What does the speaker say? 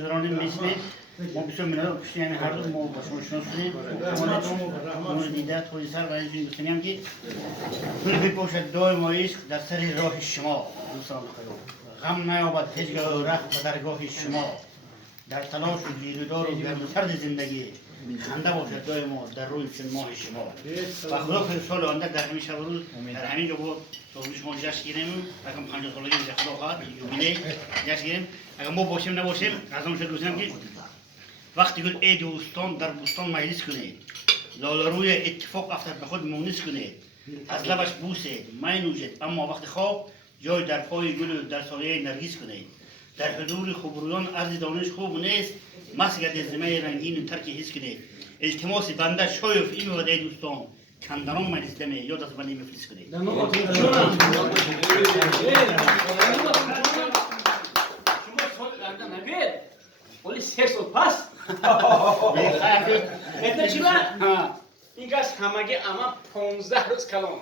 زرانی مثل ما بسیار منو کشتی یعنی هر دو ما باشون شناسیم ما دیده توی سر و اینجوری گفتنیم که من بپوشد دو مایش در سر راه شما دوستان غم نیابد هیچگاه رفت به درگاه شما در تلاش و گیرودار و گرم و سرد زندگی خنده باشد دو ما در روی چون ماه شما و خدا که سال آنده در همین شب روز در همین جا با صحبی شما جشن گیریم رقم 50 سالگی خدا خواهد یوبیلی جشن گیریم اگر ما باشیم نباشیم از اون شد گفتم که وقتی گل ای دوستان در بوستان مجلس کنید لالاروی اتفاق افتاد به خود مونس کنید از لبش بوسید می نوشید اما وقت خواب جای در پای گل و در سایه نرگس کنید در حضور خوبرویان عرض دانش خوب نیست مسجد زمه رنگین و ترک حس کنید التماس بنده شایف این وعده دوستان کندران مجلس دمه یاد از بنده مفلس کنید ولی 3 سال پس می‌دونی چی بود؟ این گاز همگی اما 15 روز کلام.